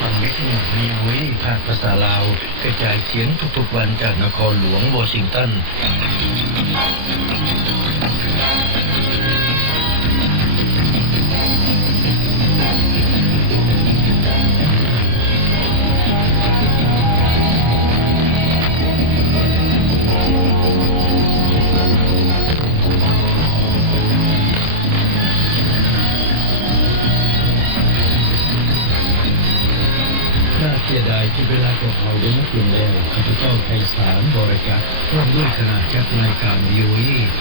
ฟังวิทยุ VOA ภาคภาษาลาวกระจายเสียงทุกๆวันจากนครหลวงวอชิงตันเสียดายที่เวลาของเขาได้มาถึงแล้วข้าพเจ้าไพศาลบริการร่วมด้วยคณะจัดรายการ VOA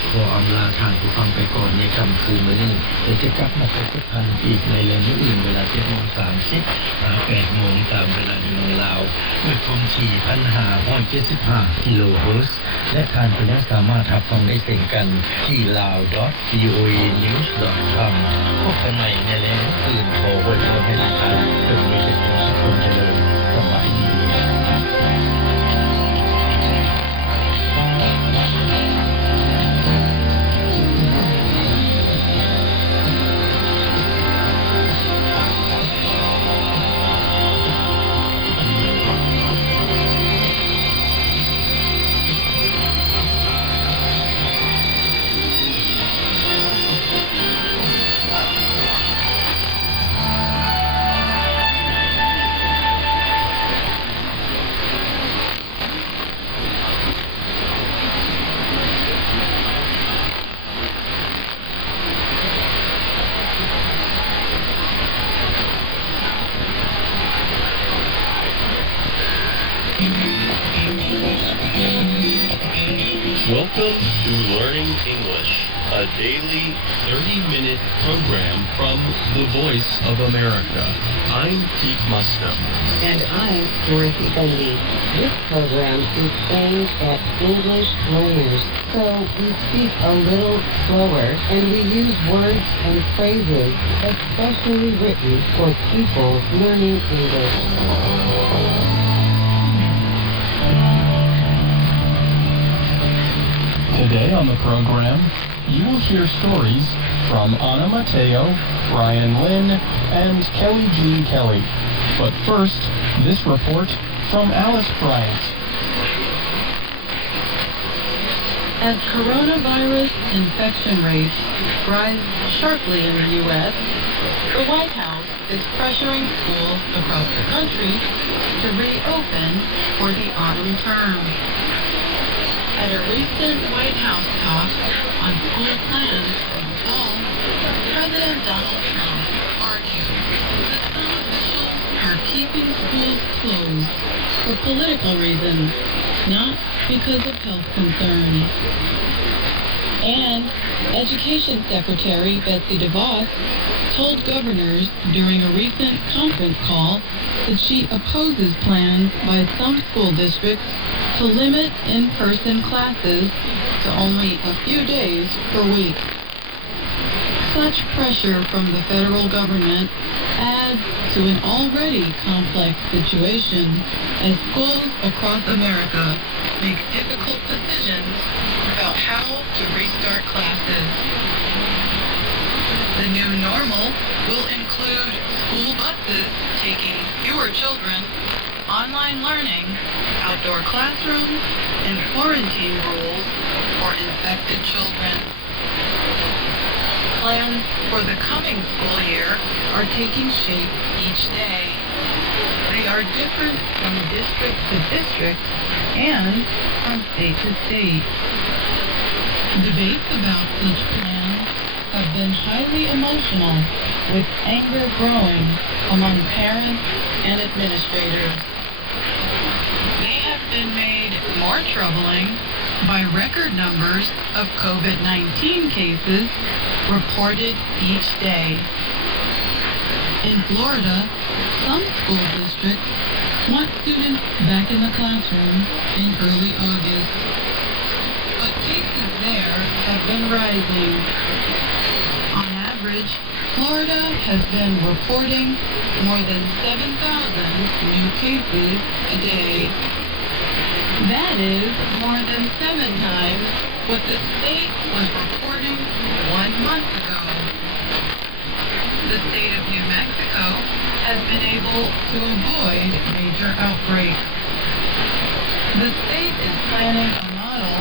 ขออำลาท่านผู้ฟังไปก่อนในค่ำคืนนี้และจะกลับมาพบกับท่านอีกในแรงอื่นเวลา 7:30 น. 8 โมงตามเวลาในเมืองลาวด้วยคงที่ 1,575 กิโลเฮิรตซ์และท่านก็ยังสามารถรับฟังได้เช่นกันที่ lao.voanews.com พบกันใหม่ในแรงอื่นขออวยพรให้ทุกท่านจงมีแต่ความสุขความเจริญสบายดี Welcome to Learning English, a daily 30-minute program from the Voice of America. I'm Pete Musnam. And I'm Dorothy Bundy. This program is aimed at English learners, so we speak a little slower and we use words and phrases especially written for people learning English. Today on the program, you will hear stories from Anna Mateo, Brian Lynn, and Kelly G. Kelly. But first, this report from Alice Bryant. As coronavirus infection rates rise sharply in the U.S., the White House is pressuring schools across the country to reopen for the autumn term. At a recent White House talk on school plans for the fall, President Donald Trump argued that some officials are keeping schools closed for political reasons, not because of health concerns. And Education Secretary Betsy DeVos told governors during a recent conference call that she opposes plans by some school districts to limit in-person classes to only a few days per week. Such pressure from the federal government adds to an already complex situation as schools across America make difficult decisions about how to restart classes. The new normal will include school buses taking fewer children, online learning, outdoor classrooms, and quarantine rules for infected children. Plans for the coming school year are taking shape each day. They are different from district to district and from state to state. Debates about such plans have been highly emotional, with anger growing among parents and administrators. They have been made more troubling by record numbers of COVID-19 cases reported each day. In Florida, some school districts want students back in the classroom in early August. But cases there have been rising. On average, Florida has been reporting more than 7,000 new cases a day. That is more than 7 times what the state was reporting 1 month ago. The state of New Mexico has been able to avoid major outbreaks. The state is planning a model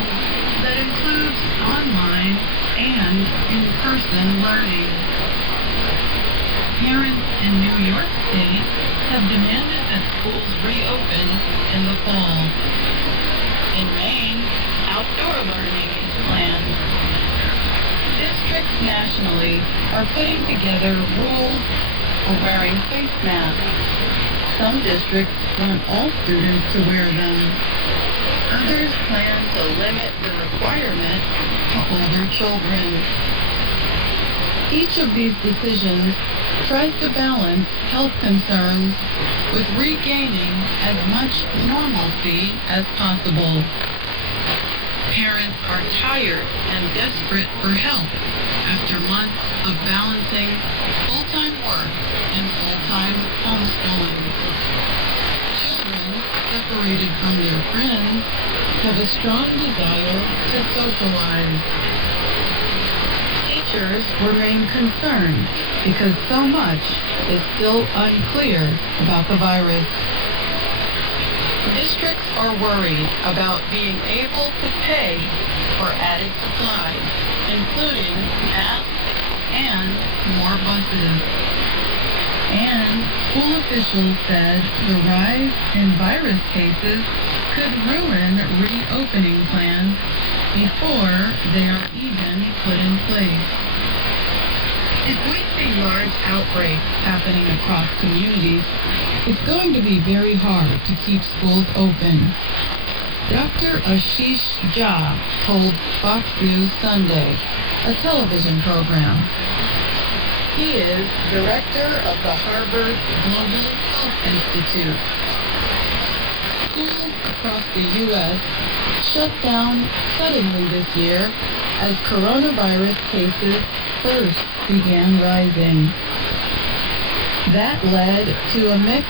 that includes online and in-person learning. Parents in New York State have demanded that schools reopen in the fall. In Maine, outdoor learning is planned. Districts nationally are putting together rules for wearing face masks. Some districts want all students to wear them. Others plan to limit the requirement to older children. Each of these decisions tries to balance health concerns with regaining as much normalcy as possible. Parents are tired and desperate for help after months of balancing full-time work and full-time homeschooling. Children, separated from their friends, have a strong desire to socialize. Teachers remain concerned because so much is still unclear about the virus. Districts are worried about being able to pay for added supplies, including masks and more buses. And school officials said the rise in virus cases could ruin reopening plans before they are even put in place. If we see large outbreaks happening across communities, it's going to be very hard to keep schools open. Dr. Ashish Jha told Fox News Sunday, a television program. He is director of the Harvard Global Health Institute. Schools across the U.S. shut down suddenly this year as coronavirus cases first began rising. That led to a mix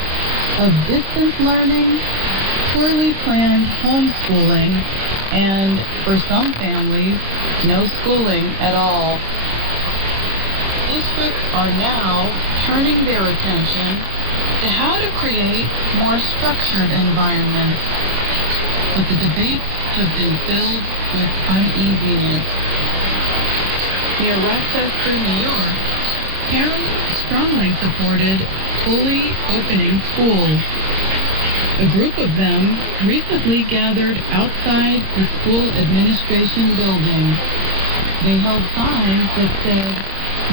of distance learning, poorly planned homeschooling, and, for some families, no schooling at all. Districts are now turning their attention to how to create more structured environments, but the debates have been filled with uneasiness. Near Rochester, New York, parents strongly supported fully opening schools. A group of them recently gathered outside the school administration building. They held signs that said,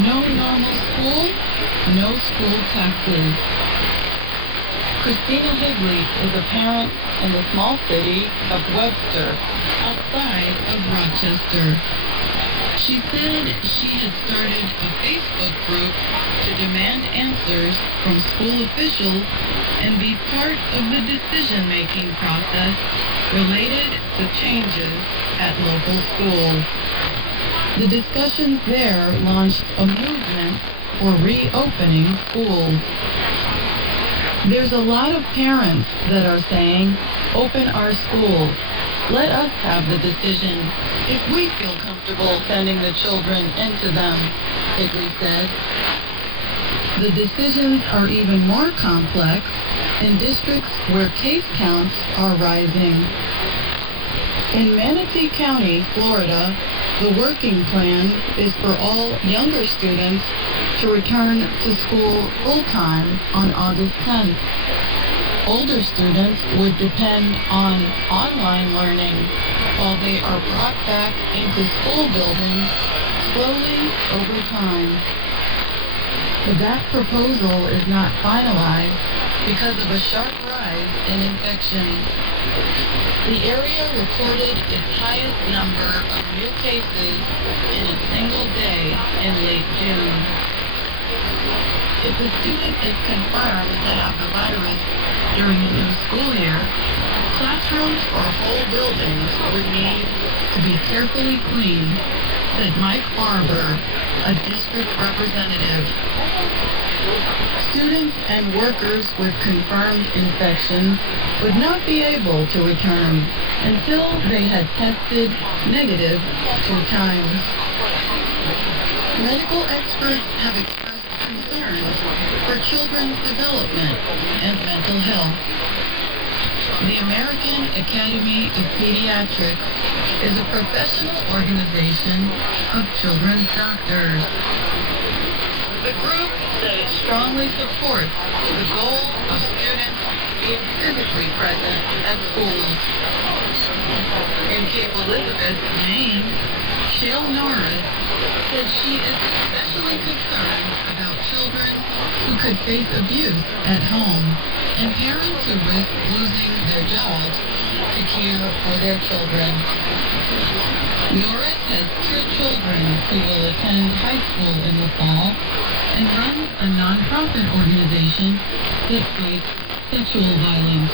"No normal school, no school taxes." Christina Higley is a parent in the small city of Webster, outside of Rochester. She said she had started a Facebook group to demand answers from school officials and be part of the decision-making process related to changes at local schools. The discussions there launched a movement for reopening schools. There's a lot of parents that are saying, "Open our schools. Let us have the decision if we feel comfortable sending the children into them," Higley said. The decisions are even more complex in districts where case counts are rising. In Manatee County, Florida, the working plan is for all younger students to return to school full-time on August 10th. Older students would depend on online learning while they are brought back into school buildings slowly over time. But that proposal is not finalized because of a sharp rise in infections. The area reported its highest number of new cases in a single day in late June. If a student is confirmed to have the virus during the new school year, classrooms or whole buildings would need to be carefully cleaned, said Mike Barber, a district representative. Students and workers with confirmed infections would not be able to return until they had tested negative 2 times. Medical experts have expressed concern concerns for children's development and mental health. The American Academy of Pediatrics is a professional organization of children's doctors. The group that it strongly supports the goal of students being physically present at school. In Cape Elizabeth, Maine, Shale Norris said she is especially concerned about children who could face abuse at home and parents who risk losing their jobs to care for their children. Norris has 2 children who will attend high school in the fall and runs a nonprofit organization that fights sexual violence.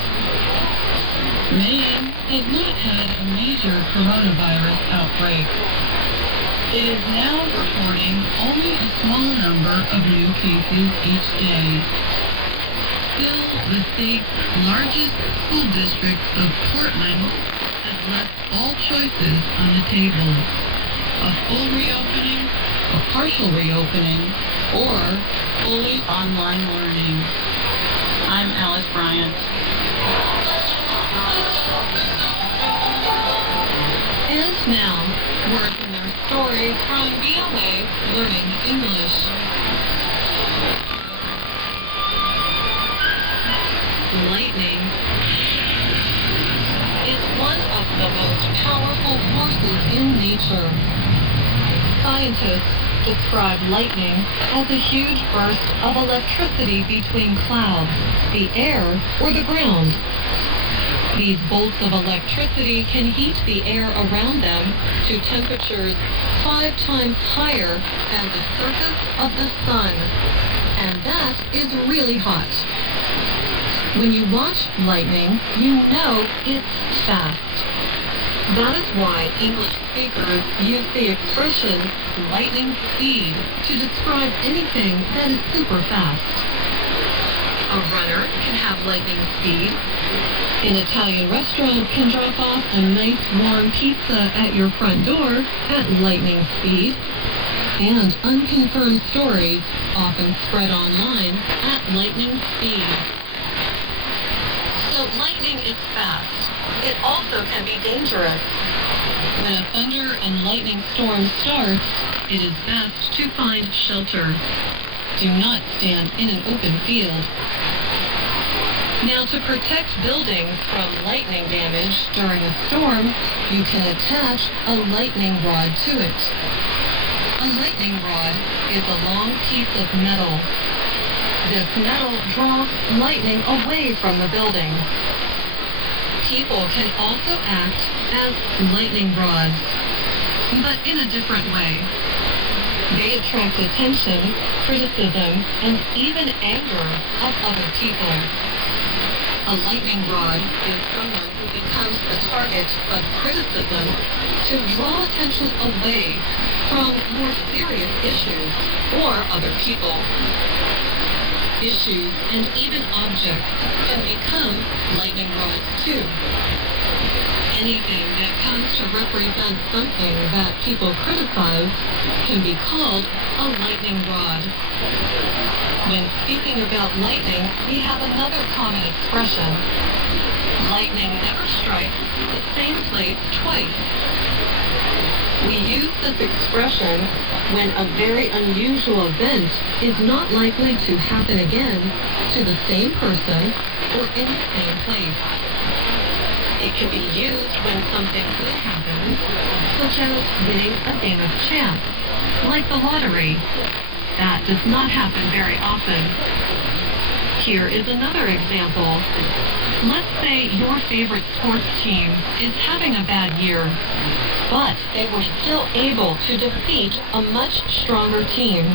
Maine has not had a major coronavirus outbreak. It is now reporting only a small number of new cases each day. Still, the state's largest school district of Portland has left all choices on the table. A full reopening, a partial reopening, or fully online learning. I'm Alice Bryant. And now, words in our story from VOA Learning English. Lightning is one of the most powerful forces in nature. Scientists describe lightning as a huge burst of electricity between clouds, the air, or the ground. These bolts of electricity can heat the air around them to temperatures 5 times higher than the surface of the sun. And that is really hot. When you watch lightning, you know it's fast. That is why English speakers use the expression lightning speed to describe anything that is super fast. A runner can have lightning speed. An Italian restaurant can drop off a nice warm pizza at your front door at lightning speed. And unconfirmed stories often spread online at lightning speed. So lightning is fast. It also can be dangerous. When a thunder and lightning storm starts, it is best to find shelter. Do not stand in an open field. Now, to protect buildings from lightning damage during a storm, you can attach a lightning rod to it. A lightning rod is a long piece of metal. This metal draws lightning away from the building. People can also act as lightning rods, but in a different way. They attract attention, criticism, and even anger of other people. A lightning rod is someone who becomes the target of criticism to draw attention away from more serious issues or other people. Issues and even objects can become lightning rods too. Anything that comes to represent something that people criticize can be called a lightning rod. When speaking about lightning, we have another common expression. Lightning never strikes the same place twice. We use this expression when a very unusual event is not likely to happen again to the same person or in the same place. It can be used when something good happens, such as winning a game of chance, like the lottery. That does not happen very often. Here is another example. Let's say your favorite sports team is having a bad year, but they were still able to defeat a much stronger team.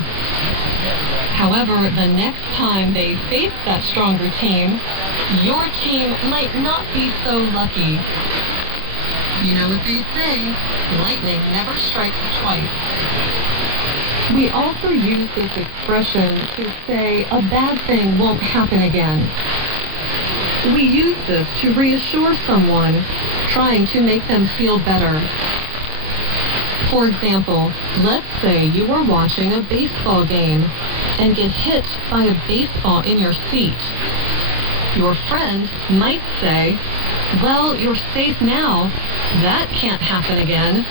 However, the next time they face that stronger team, your team might not be so lucky. You know what they say, lightning never strikes twice. We also use this expression to say a bad thing won't happen again. We use this to reassure someone, trying to make them feel better. For example, let's say you are watching a baseball game and get hit by a baseball in your seat. Your friend might say, "Well, you're safe now. That can't happen again.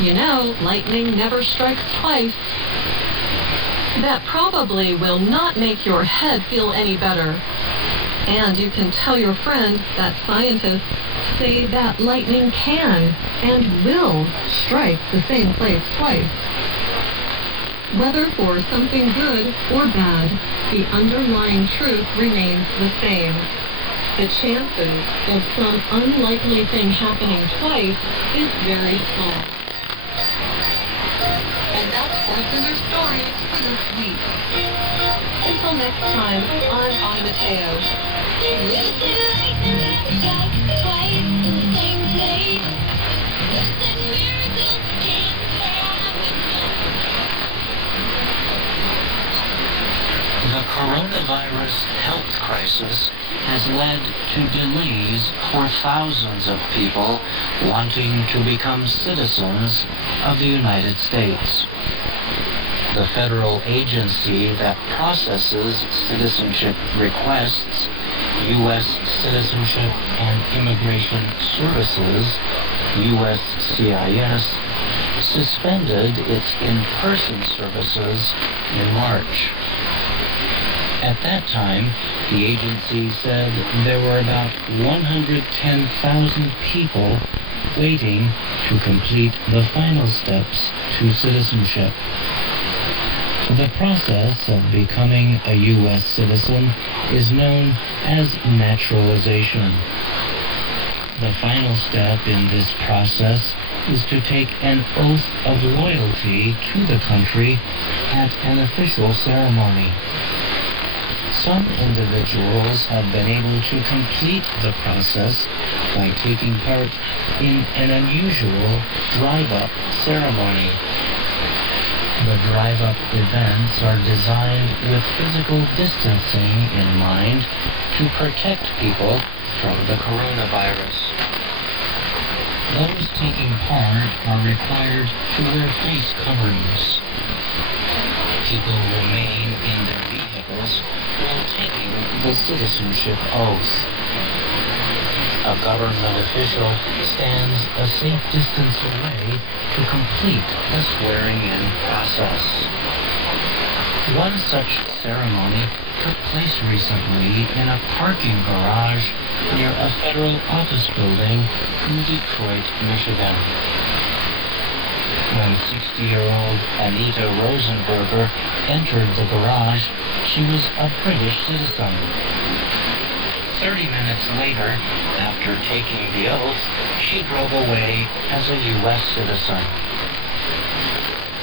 You know, lightning never strikes twice." That probably will not make your head feel any better. And you can tell your friend that scientists say that lightning can and will strike the same place twice. Whether for something good or bad, the underlying truth remains the same. The chances of some unlikely thing happening twice is very small. And that's PERSEUS Stories for this week. Until next time, I'm Ana Mateo. The coronavirus health crisis has led to delays for thousands of people wanting to become citizens of the United States. The federal agency that processes citizenship requests, U.S. Citizenship and Immigration Services, USCIS, suspended its in-person services in March. At that time, the agency said there were about 110,000 people waiting to complete the final steps to citizenship. The process of becoming a U.S. citizen is known as naturalization. The final step in this process is to take an oath of loyalty to the country at an official ceremony. Some individuals have been able to complete the process by taking part in an unusual drive-up ceremony. The drive-up events are designed with physical distancing in mind to protect people from the coronavirus. Those taking part are required to wear face coverings. People remain in their vehicles while taking the citizenship oath. A government official stands a safe distance away to complete the swearing-in process. One such ceremony took place recently in a parking garage near a federal office building in Detroit, Michigan. When 60-year-old Anita Rosenberger entered the garage, she was a British citizen. 30 minutes later, after taking the oath, she drove away as a U.S. citizen.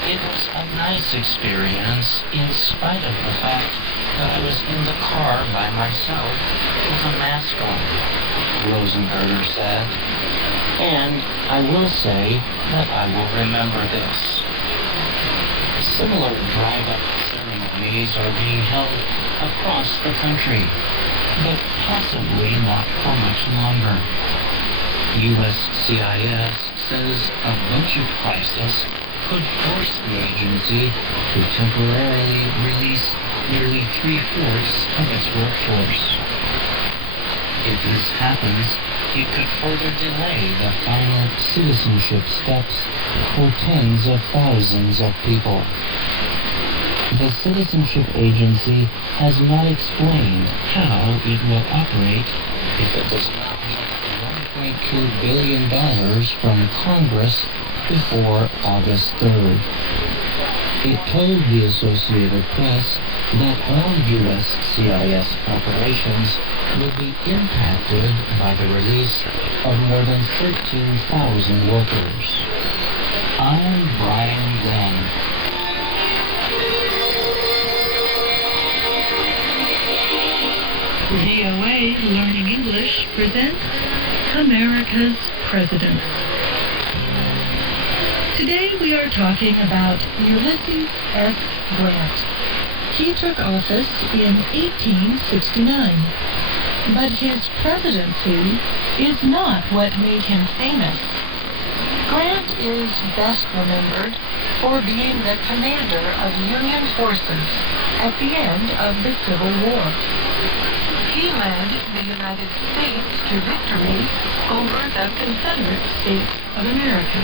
It was a nice experience in spite of the fact that I was in the car by myself with a mask on, Rosenberger said. And I will say that I will remember this. Similar drive-up ceremonies are being held across the country, but possibly not for much longer. USCIS says a budget crisis could force the agency to temporarily release nearly 3/4 of its workforce. If this happens, it could further delay the final citizenship steps for tens of thousands of people. The Citizenship Agency has not explained how it will operate if it does not get $1.2 billion from Congress before August 3rd. It told the Associated Press that all USCIS operations will be impacted by the release of more than 13,000 workers. I'm Brian Glenn. VOA Learning English presents America's Presidents. Today we are talking about Ulysses S. Grant. He took office in 1869, but his presidency is not what made him famous. Grant is best remembered for being the commander of Union forces at the end of the Civil War. He led the United States to victory over the Confederate States of America.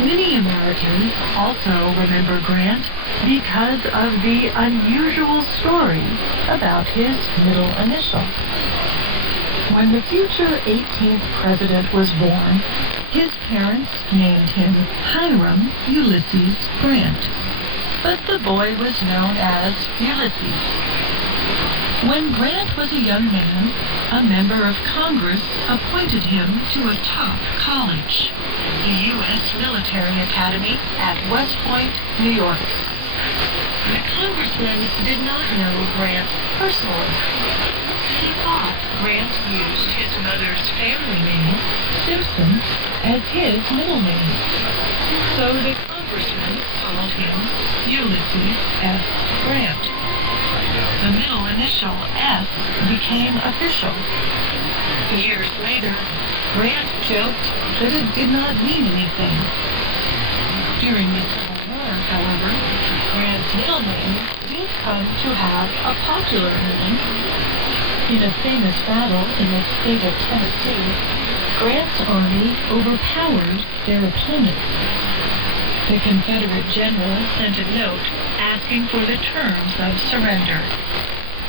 Many Americans also remember Grant because of the unusual story about his middle initial. When the future 18th president was born, his parents named him Hiram Ulysses Grant, but the boy was known as Ulysses. When Grant was a young man, a member of Congress appointed him to a top college, the U.S. Military Academy at West Point, New York. The congressman did not know Grant personally. He thought Grant used his mother's family name, Simpson, as his middle name. So the congressman called him Ulysses S. Grant. The middle initial S became official. Years later, Grant joked that it did not mean anything. During the Civil War, however, Grant's middle name did come to have a popular meaning. In a famous battle in the state of Tennessee, Grant's army overpowered their opponents. The Confederate general sent a note asking for the terms of surrender.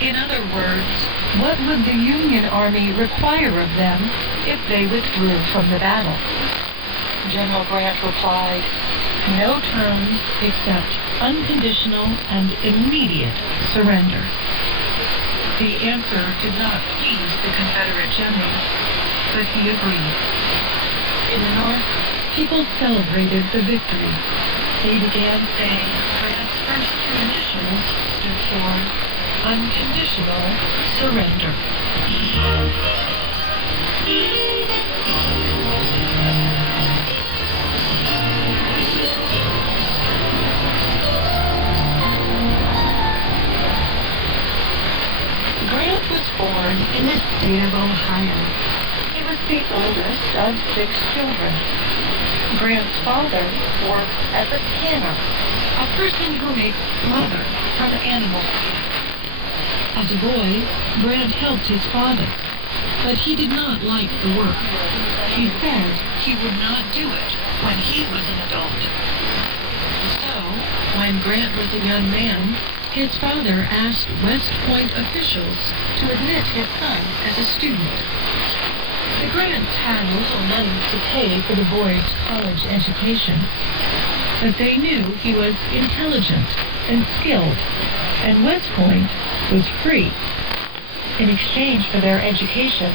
In other words, what would the Union Army require of them if they withdrew from the battle? General Grant replied, "No terms except unconditional and immediate surrender." The answer did not please the Confederate general, but he agreed. In the North, people celebrated the victory. They began saying Grant's first two initials stood for unconditional surrender. Grant was born in the state of Ohio. He was the oldest of 6 children. Grant's father worked as a tanner, a person who makes leather from animal feed. As a boy, Grant helped his father, but he did not like the work. He said he would not do it when he was an adult. So, when Grant was a young man, his father asked West Point officials to admit his son as a student. The Grants had little money to pay for the boy's college education, but they knew he was intelligent and skilled, and West Point was free. In exchange for their education,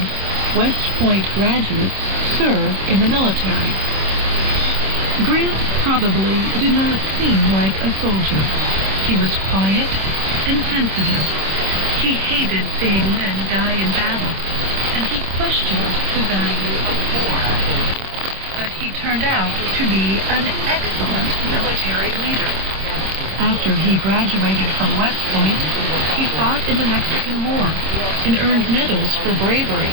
West Point graduates served in the military. Grant probably did not seem like a soldier. He was quiet and sensitive. He hated seeing men die in battle, and he questioned the value of war. But he turned out to be an excellent military leader. After he graduated from West Point, he fought in the Mexican War and earned medals for bravery.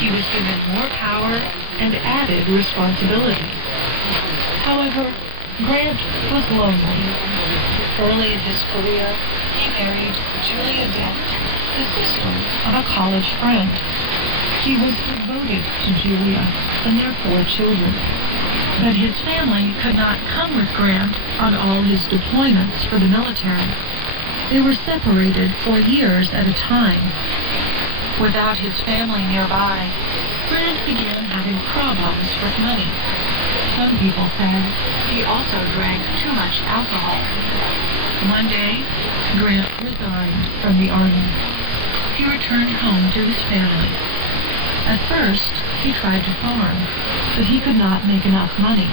He was given more power and added responsibilities. However, Grant was lonely. Early in his career, he married Julia Dent, the sister of a college friend. He was devoted to Julia and their 4 children. But his family could not come with Grant on all his deployments for the military. They were separated for years at a time. Without his family nearby, Grant began having problems with money. Some people said he also drank too much alcohol. One day, Grant resigned from the Army. He returned home to his family. At first, he tried to farm, but he could not make enough money.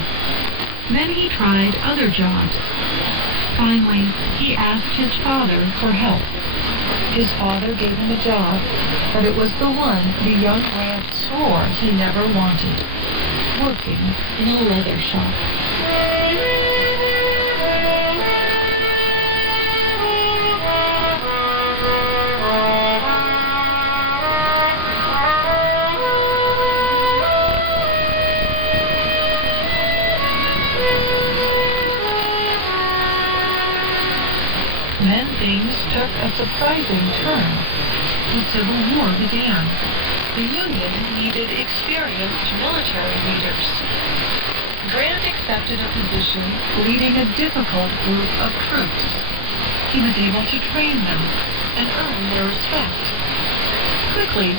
Then he tried other jobs. Finally, he asked his father for help. His father gave him a job, but it was the one the young Grant swore he never wanted: working in a leather shop. surprising turn. The Civil War began. The Union needed experienced military leaders. Grant accepted a position leading a difficult group of troops. He was able to train them and earn their respect. Quickly,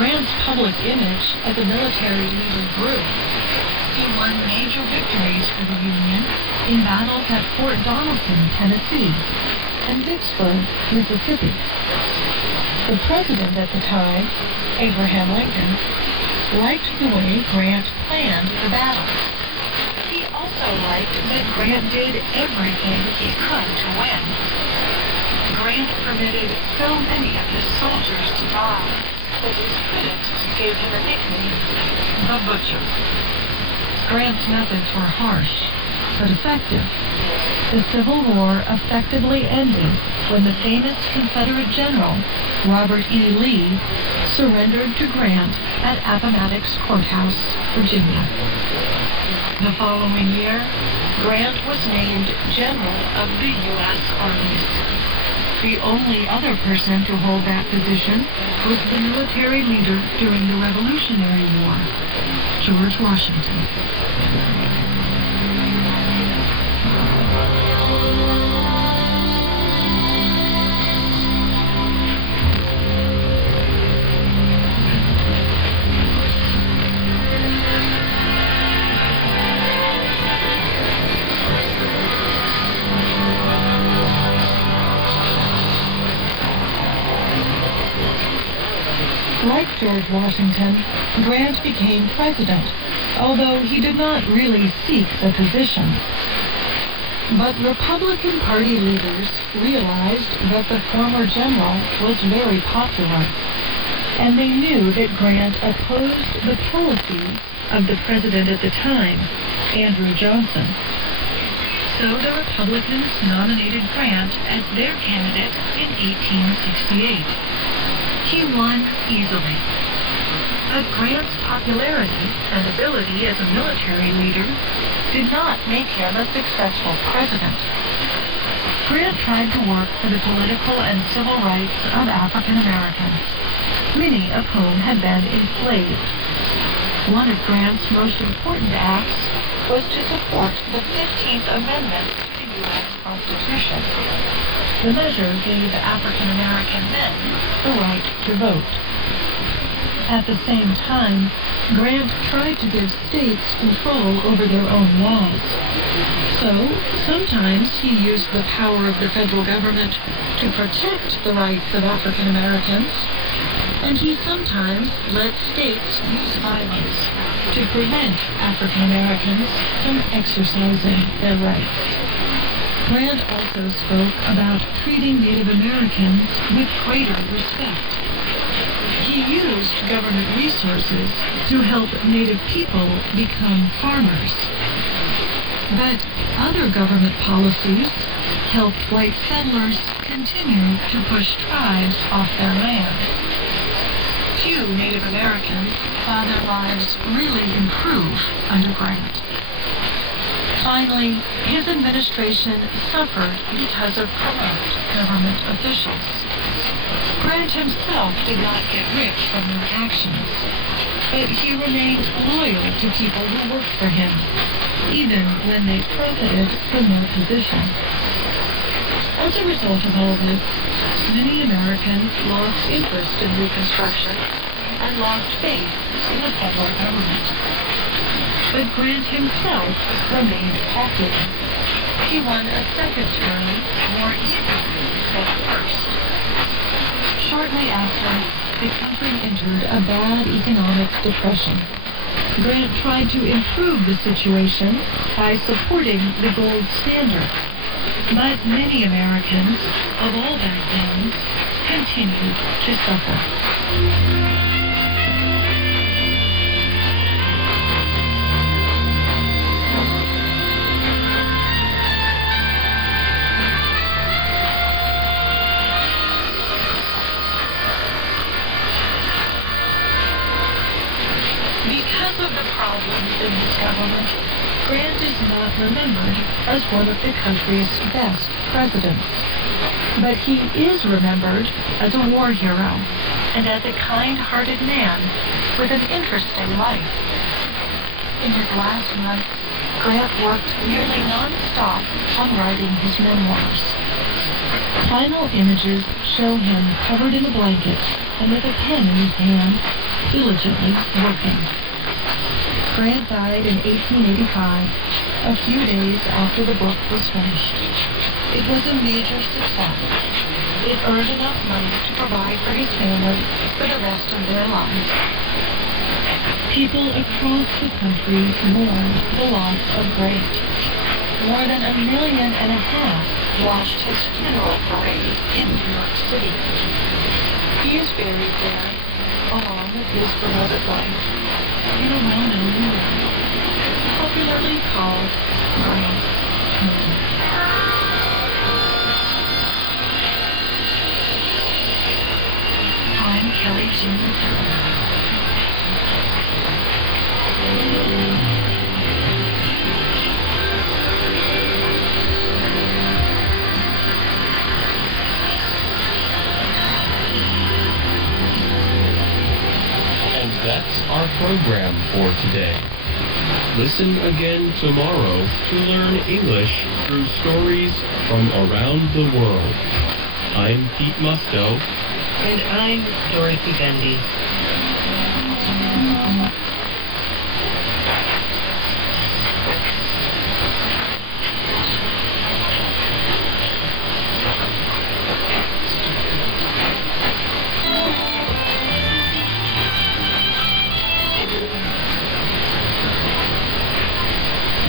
Grant's public image as a military leader grew. He won major victories for the Union in battles at Fort Donelson, Tennessee, and Vicksburg, Mississippi. The president at the time, Abraham Lincoln, liked the way Grant planned the battles. He also liked that Grant did everything he could to win. Grant permitted so many of his soldiers to die that his critics gave him a nickname, the Butcher. Grant's methods were harsh, but effective. The Civil War effectively ended when the famous Confederate general, Robert E. Lee, surrendered to Grant at Appomattox Courthouse, Virginia. The following year, Grant was named General of the U.S. Army. The only other person to hold that position was the military leader during the Revolutionary War, George Washington. Like George Washington, Grant became president, although he did not really seek the position. But Republican Party leaders realized that the former general was very popular, and they knew that Grant opposed the policies of the president at the time, Andrew Johnson. So the Republicans nominated Grant as their candidate in 1868. He won easily. But Grant's popularity and ability as a military leader did not make him a successful president. Grant tried to work for the political and civil rights of African Americans, many of whom had been enslaved. One of Grant's most important acts was to support the 15th Amendment to the U.S. Constitution. The measure gave African American men the right to vote. At the same time, Grant tried to give states control over their own laws. So, sometimes he used the power of the federal government to protect the rights of African Americans, and he sometimes let states use violence to prevent African Americans from exercising their rights. Grant also spoke about treating Native Americans with greater respect. He used government resources to help Native people become farmers. But other government policies helped white settlers continue to push tribes off their land. Few Native Americans saw their lives really improve under Grant. Finally, his administration suffered because of corrupt government officials. Grant himself did not get rich from their actions, but he remained loyal to people who worked for him, even when they profited from their position. As a result of all this, many Americans lost interest in Reconstruction and lost faith in the federal government. But Grant himself remained popular. He won a second term more easily than first. Shortly after, the country entered a bad economic depression. Grant tried to improve the situation by supporting the gold standard. But many Americans of all backgrounds continued to suffer. Because of the problems in his government, Grant is not remembered as one of the country's best presidents. But he is remembered as a war hero and as a kind-hearted man with an interesting life. In his last months, Grant worked nearly non-stop on writing his memoirs. Final images show him covered in a blanket and with a pen in his hand, diligently working. Grant died in 1885, a few days after the book was finished. It was a major success. It earned enough money to provide for his family for the rest of their lives. People across the country mourn the loss of Grant. More than 1.5 million watched his funeral parade in New York City. He is buried there, along with his beloved wife, in a well-known monument, popularly called Grant's Tomb. I'm Kelly Jean Kelly. That's our program for today. Listen again tomorrow to learn English through stories from around the world. I'm Pete Musto. And I'm Dorothy Gundy.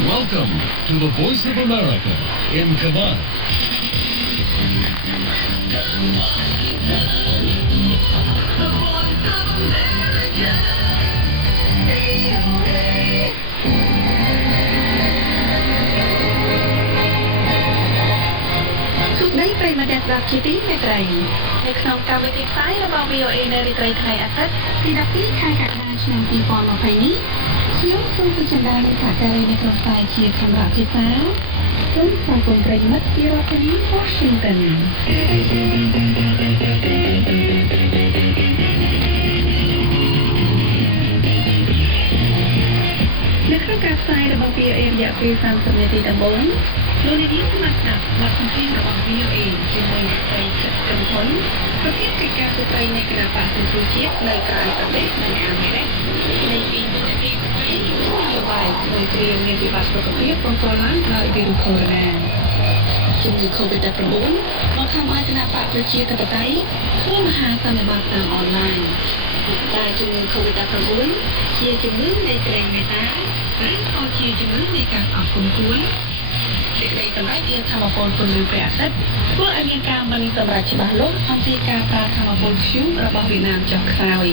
Welcome to the Voice of America in Kabul. Đây ប្រិយមិត្តអ្នកស្ដាប់ជាទីមេត្រីនៅក្នុងកម្មវិធីផ្សាយរបស់ VOA នៅរាត្រីថ្ងៃអាទិត្យទី12ខែកក្កដាឆ្នាំ2020នេះខ្ញុំសូមជម្រាបលោកខាការីនៅក្នុងផ្សាយជាខណ្ឌភាសាសូមស្វាគមន៍ប្រិយមិត្តពីរដ្ឋធានី Washington នៅក្នុងការផ្សាយរបស់ VOA រយៈពេល30នាទីដំបូងលោកនាងបានស្ដាប់បទសម្ភាសន៍របស់ VOA ជាមួយអ្នកស្រីទឹកកឹមហ៊ុនប្រធានកិច្ចការស្ត្រីនៃគណៈបក្សសង្គ្រោះជាតិនៅក្រៅប្រទេសនៅអាមេរិកនៃពីមុខទីនយោបាយមួយគ្រាមានវិបត្តិសុខភាពបង្កឡើងដោយវីរុសកូវីដ -19 ជំងឺ COVID-19 មកធ្វើឲ្យគណៈបក្សប្រជាធិបតេយ្យធ្វើមហាសន្និបាតតាមអនឡាញតែជំងឺ COVID-19 ជាជំងឺនៃក្តីមេត្តាឬក៏ជាជំងឺនៃការអប់គុំគួរសេចក្តីសម្រេចជាធម្មពលពន្លឺព្រះអាទិត្យធ្វើឲ្យមានការមិនសម្រេចច្បាស់លាស់អំពីការប្រើធម្មពល Q របស់វៀតណាមចុងក្រោយ